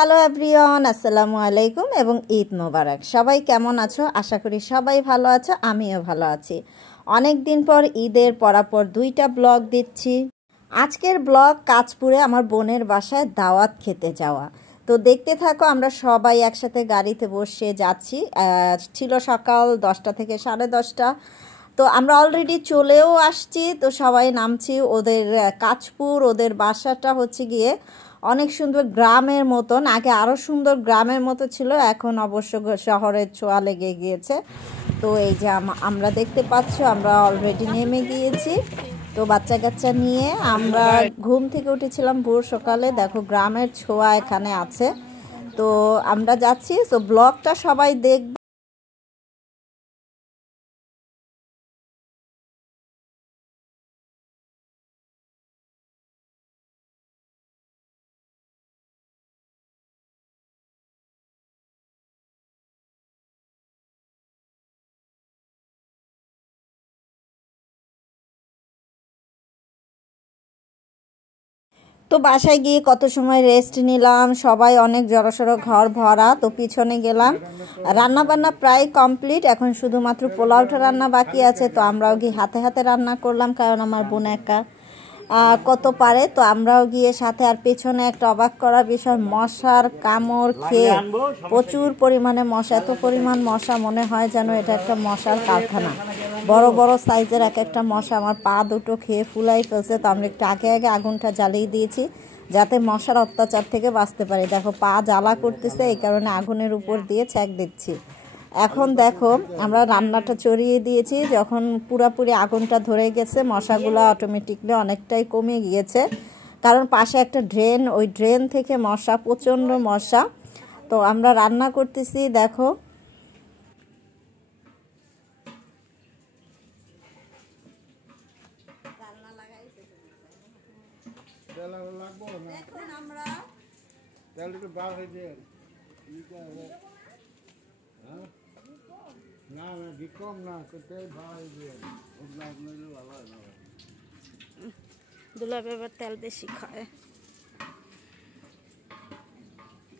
Hello everyone, আসসালামু আলাইকুম এবং ঈদ মোবারক। সবাই কেমন আছো? আশা করি সবাই ভালো আছো, আমিও ভালো আছি। অনেক দিন পর ঈদের পরাপর 2টা ব্লগ দিচ্ছি। আজকের ব্লগ কাঁচপুরে আমার বোনের বাসায় দাওয়াত খেতে যাওয়া। তো দেখতে থাকো, আমরা সবাই একসাথে গাড়িতে বসে যাচ্ছি। ছিল সকাল 10টা থেকে 10:30। তো আমরা অলরেডি চলেও আসছি, তো সবাই নামছি। ওদের কাঁচপুর, ওদের বাসাটা হচ্ছে গিয়ে অনেক সুন্দর গ্রামের মতন। আগে আরও সুন্দর গ্রামের মতো ছিল, এখন অবশ্য শহরের ছোঁয়া লেগে গিয়েছে। তো এই যে আমরা দেখতে পাচ্ছ, আমরা অলরেডি নেমে গিয়েছি। তো বাচ্চা কাচ্চা নিয়ে আমরা ঘুম থেকে উঠেছিলাম ভোর সকালে। দেখো গ্রামের ছোঁয়া এখানে আছে। তো আমরা যাচ্ছি, তো ব্লগটা সবাই দেখবে। তো বাসায় গিয়ে কত সময় রেস্ট নিলাম, সবাই অনেক জড়সড়, ঘর ভরা। তো পিছনে গেলাম, রান্না বান্না প্রায় কমপ্লিট, এখন শুধুমাত্র পোলাওটা রান্না বাকি আছে। তো আমরাও গিয়ে হাতে হাতে রান্না করলাম, কারণ আমার বোন একা কত পারে। তো আমরাও গিয়ে সাথে। আর পেছনে একটা অবাক করার বিষয়, মশার কামড় খেয়ে প্রচুর পরিমাণে মশা, এত পরিমাণ মশা মনে হয় যেন এটা একটা মশার কারখানা। বড় বড় সাইজের এক একটা মশা আমার পা দুটো খেয়ে ফুলাই ফেলছে। তো আমরা একটু আগে আগে আগুনটা জ্বালিয়ে দিয়েছি, যাতে মশার অত্যাচার থেকে বাঁচতে পারি। দেখো পা জ্বালা করতেছে, এই কারণে আগুনের উপর দিয়ে ছ্যাঁক দিচ্ছি। এখন দেখো আমরা রান্নাটা চড়িয়ে দিয়েছি, যখন পুরাপুরি আগুনটা ধরে গেছে মশাগুলো অটোমেটিকলি অনেকটাই কমে গিয়েছে। কারণ পাশে একটা ড্রেন, ওই ড্রেন থেকে মশা, প্রচণ্ড মশা। তো আমরা রান্না করতেছি, দেখো দুলা বেবার তেল বেশি খায়,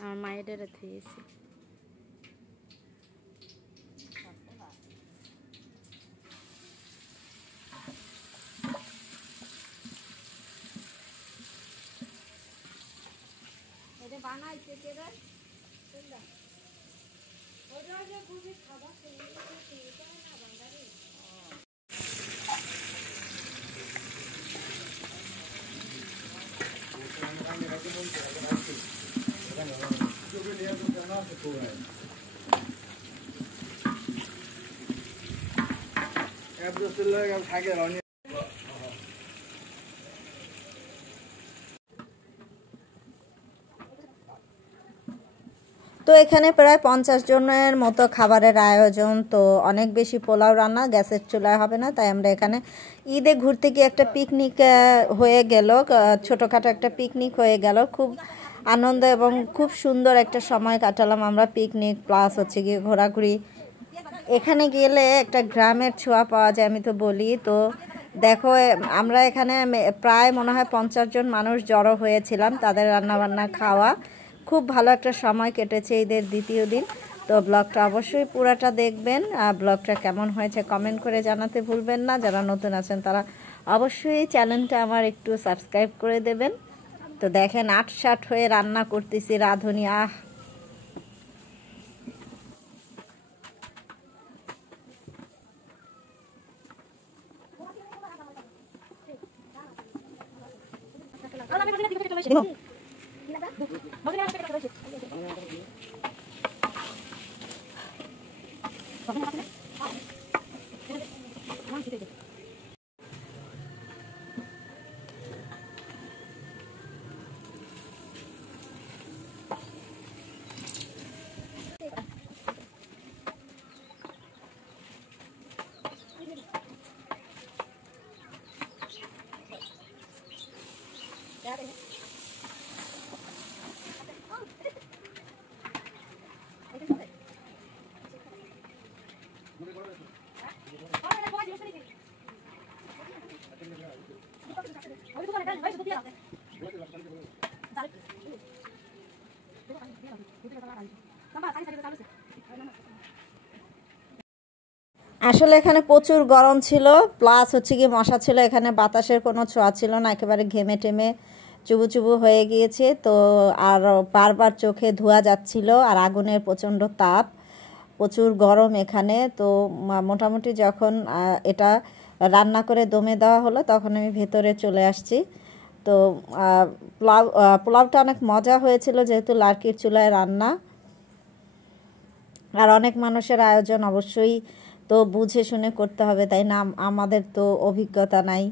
আমার মায়েদের থুয়েছি। এটা বানাইছে কে রে? ওটা যে খুবই খাবার খেয়ে এটা না বাঙালি। তো এখানে প্রায় 50 জনের মতো খাবারের আয়োজন। তো অনেক বেশি পোলাও রান্না, গ্যাসের চুলায় হবে না, তাই আমরা এখানে ঈদে ঘুরতে গিয়ে একটা পিকনিক হয়ে গেল, ছোটোখাটো একটা পিকনিক হয়ে গেল। খুব আনন্দ এবং খুব সুন্দর একটা সময় কাটালাম আমরা, পিকনিক প্লাস হচ্ছে গিয়ে ঘোরাঘুরি। এখানে গেলে একটা গ্রামের ছোঁয়া পাওয়া যায়, আমি তো বলি। তো দেখো আমরা এখানে প্রায় মনে হয় 50 জন মানুষ জড়ো হয়েছিলাম, তাদের রান্নাবান্না খাওয়া, খুব ভালো একটা সময় কেটেছে ঈদের দ্বিতীয় দিন। তো ব্লগটা অবশ্যই পুরাটা দেখবেন। ব্লগটা কেমন হয়েছে কমেন্ট করে জানাতে ভুলবেন না। যারা নতুন আছেন তারা অবশ্যই চ্যানেলটা আমার একটু সাবস্ক্রাইব করে দেবেন। তো দেখেন 8-60 হয়ে রান্না করতেছি, রাঁধুনি। আসলে এখানে প্রচুর গরম ছিল, প্লাস হচ্ছে কি মশা ছিল, এখানে বাতাসের কোনো ছোঁয়া ছিল না, একেবারে ঘেমে টেমে চুবু চুবু হয়ে গিয়েছে। তো আর বারবার চোখে ধোয়া যাচ্ছিল, আর আগুনের প্রচণ্ড তাপ, প্রচুর গরম এখানে। তো মোটামুটি যখন এটা রান্না করে দমে দেওয়া হলো তখন আমি ভেতরে চলে আসছি। তো পোলাওটা অনেক মজা হয়েছিল যেহেতু লার্কির চুলায় রান্না, আর অনেক মানুষের আয়োজন, অবশ্যই তো বুঝে শুনে করতে হবে, তাই না? আমাদের তো অভিজ্ঞতা নাই।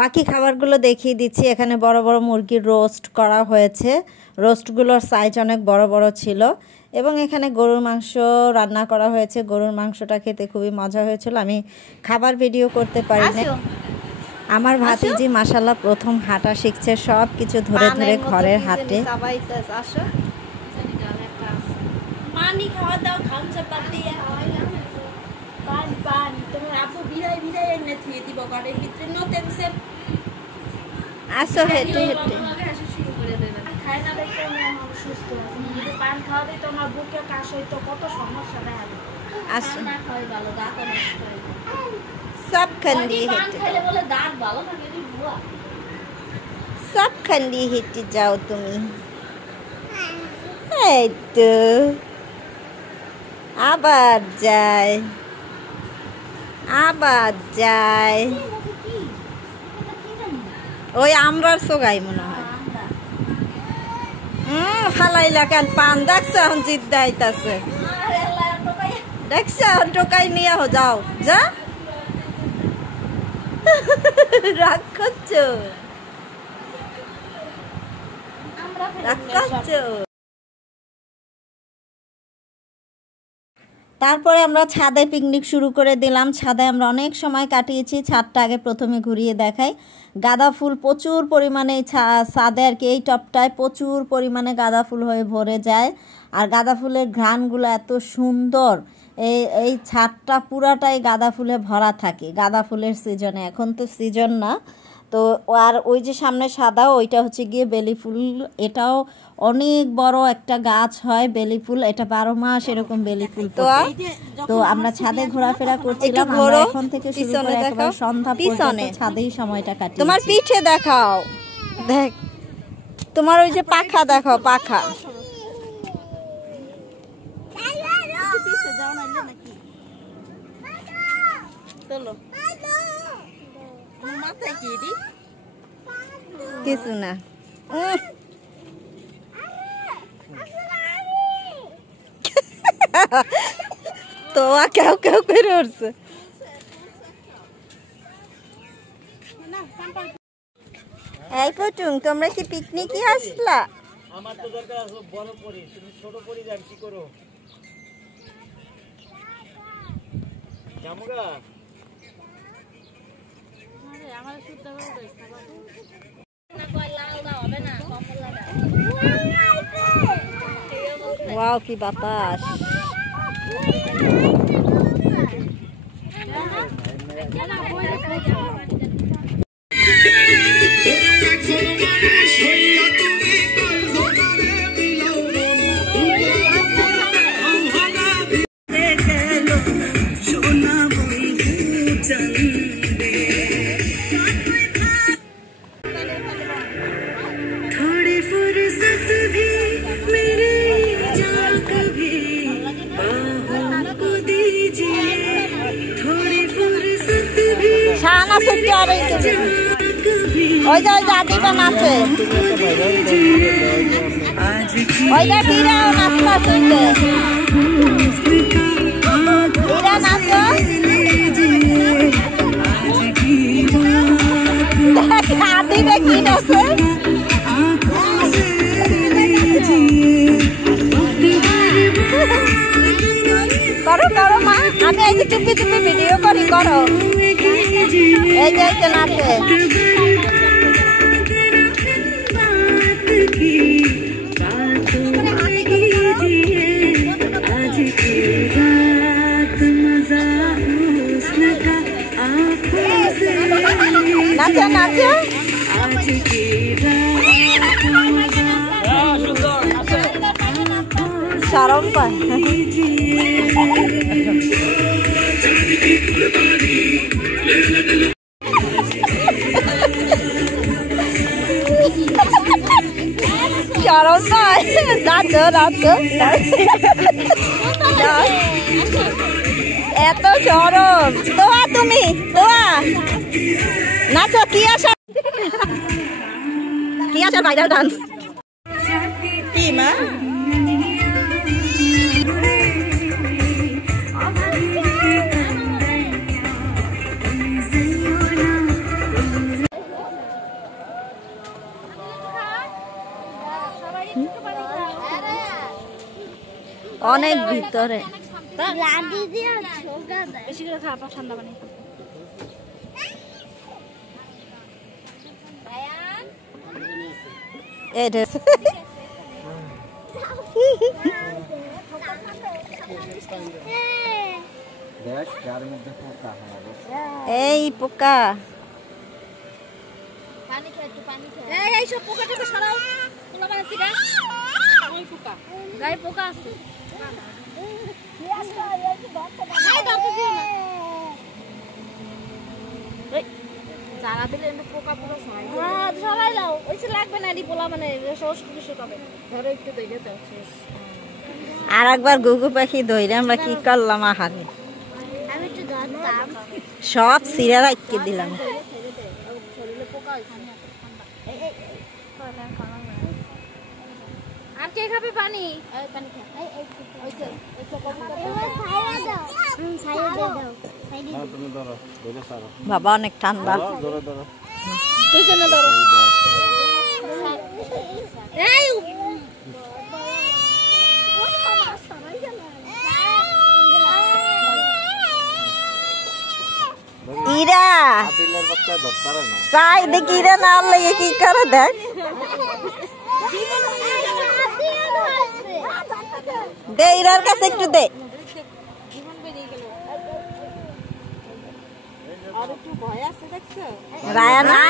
বাকি খাবারগুলো দেখিয়ে দিচ্ছি। এখানে বড় বড় মুরগির রোস্ট করা হয়েছে, রোস্টগুলোর সাইজ অনেক বড় বড় ছিল, এবং এখানে গরুর মাংস রান্না করা হয়েছে। গরুর মাংসটা খেতে খুবই মজা হয়েছিল। আমি খাবার ভিডিও করতে পারি না। আমার ভাতিজি মাশাআল্লাহ প্রথম হাঁটা শিখছে, সব কিছু ধরে ধরে ঘরের হাটে। আসো হেঁটে হেঁটে সবখান দিয়ে হেঁটে যাও তুমি। এই তো আবার যায়, আবার যায়, ওই আমরার সোগাই মনে হয়। ফালাইলা কেন পান দেখছ, এখন জিদ্দা আইতাছে, দেখছ টোকাই নিয়ে যাও, যা রাগ করছো, রাগ করছো। তারপরে আমরা ছাদে পিকনিক শুরু করে দিলাম। ছাদে আমরা অনেক সময় কাটিয়েছি। ছাদটা আগে প্রথমে ঘুরিয়ে দেখাই। গাঁদা ফুল প্রচুর পরিমাণে ছাদে আর কি এই টপটায় প্রচুর পরিমাণে গাঁদা ফুল হয়ে ভরে যায়, আর গাঁদা ফুলের ঘ্রাণগুলো এত সুন্দর। এই ছাদটা পুরাটাই গাঁদা ফুলে ভরা থাকে গাঁদা ফুলের সিজনে। এখন তো সিজন না। তো আর ওই যে সামনে সাদা, ওইটা হচ্ছে গিয়ে বেলি ফুল। এটাও অনেক বড় একটা গাছ হয় বেলি ফুল, এটা 12 মাস এরকম বেলি ফুল। তো আমরা ছাদে ঘোরাফেরা করছিলাম। আমরা এখন থেকে শুরু করে একেবারে সন্ধ্যা পর্যন্ত ছাদেই সময়টা কাটিয়েছি। তোমার পিঠে দেখাও, দেখ তোমার ওই যে পাখা দেখাও, পাখা। কিছু না, তো কেউ কেউ করে উঠছে। এই পটুং, তোমরা কি পিকনিকে আসলা? আমার তো দরকার আছে বড় পরি, তুমি ছোট পরি যান কি করো? জামুগা আরে আমার সুদ্ধ করে দেখ না বাবু, না কই লাল দাও হবে না, কমল লাগা। ওয়াও কি বাতাস! ওই যে দাদিটা নাচে, ওই যে নাচতে আমি এই যে চুপি চুপি ভিডিও করি, করো। এই যে নাচে। নাচে নাচে শরম পায়। শরম পায়, নাচো নাচো, এত শরম। তোয়া তুমি তোয়া নাচো। কি আসার ভাইরাল ডান্স কি মা? অনেক ভিতরে বেশি করে খাওয়া ঠান্ডা পানি। এই পোকা, এইসব পোকাটা সরাও। গায়ে পোকা আছে। আর একবার গুগু পাখি ধরে আমরা কি করলাম, আহারে সব সিরা রাখতে দিলাম। আর কে খাবে পানি? বাবা অনেক ঠান্ডা। ইরা চাই দেখি, ইরা না লাগে কি করে দেখ। দে ইরার কাছে একটু দে। রায়া না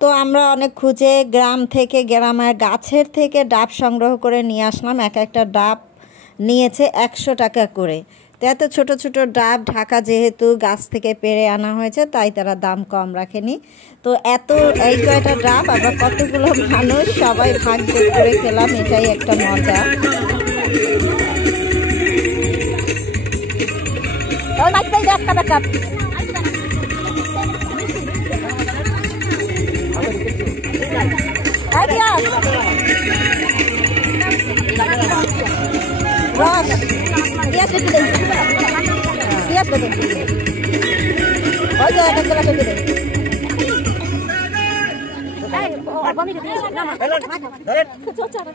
তো আমরা অনেক খুঁজে গ্রাম থেকে, গ্রামের গাছের থেকে ডাব সংগ্রহ করে নিয়ে আসলাম। এক একটা ডাব নিয়েছে 100 টাকা করে। তো এত ছোট ছোট ডাব, ঢাকা যেহেতু গাছ থেকে পেড়ে আনা হয়েছে তাই তারা দাম কম রাখেনি। তো এই কয়টা ডাব আবার কতগুলো মানুষ সবাই ভাগ করে খেলাম, এটাই একটা মজা।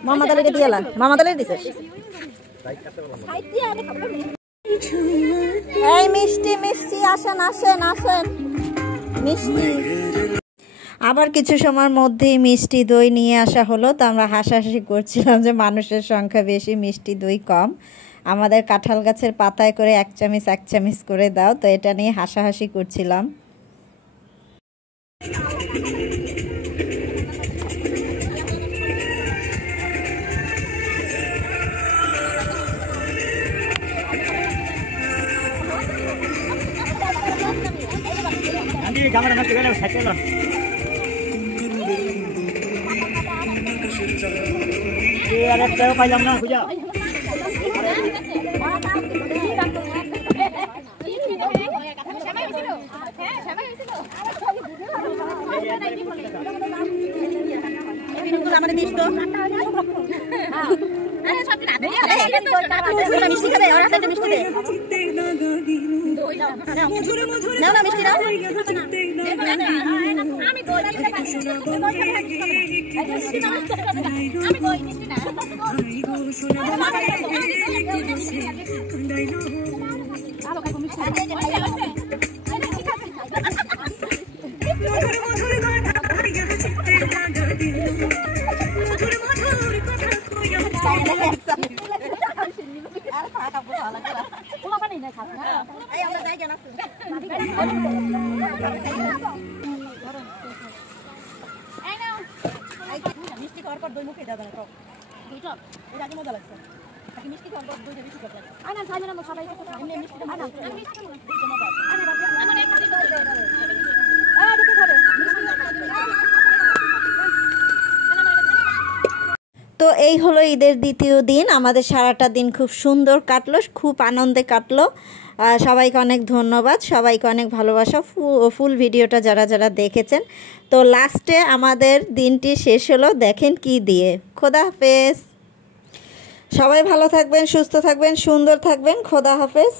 মামাদালে দিয়ে মামাদালে দিছে। এই মিষ্টি মিষ্টি, আসেন আসেন আসেন মিষ্টি। আবার কিছু সময়ের মধ্যেই মিষ্টি দই নিয়ে আসা হলো। তো আমরা হাসাহাসি করছিলাম যে মানুষের সংখ্যা বেশি, মিষ্টি দই কম। আমাদের কাঁঠাল গাছের পাতায় করে 1 চামচ করে দাও। তো এটা নিয়ে হাসাহাসি করছিলাম। পাইলাম না খুঁজা। আমাদের দিস তো মিষ্টি খাবে ওর হাতে মিষ্টি দে নাও না মিষ্টি নাও আমি দই মিষ্টি খাওয়ার পর দই মুখে দাও না তো দুইটা এটা কি মজা লাগছে নাকি মিষ্টি খাওয়ার পর দইটা বেশি করে আনা খাই না সবাই এমনি মিষ্টি খাওয়া না মিষ্টি মজা আনা আমার এক খালি দই দাও দেখে খাবে তো এই হলো ঈদের দ্বিতীয় দিন আমাদের সারাটা দিন খুব সুন্দর কাটলো খুব আনন্দে কাটলো সবাইকে অনেক ধন্যবাদ সবাইকে অনেক ভালোবাসা ফুল ভিডিওটা যারা যারা দেখেছেন তো লাস্টে আমাদের দিনটি শেষ হলো দেখেন কি দিয়ে খোদা হাফেজ সবাই ভালো থাকবেন সুস্থ থাকবেন সুন্দর থাকবেন খোদা হাফেজ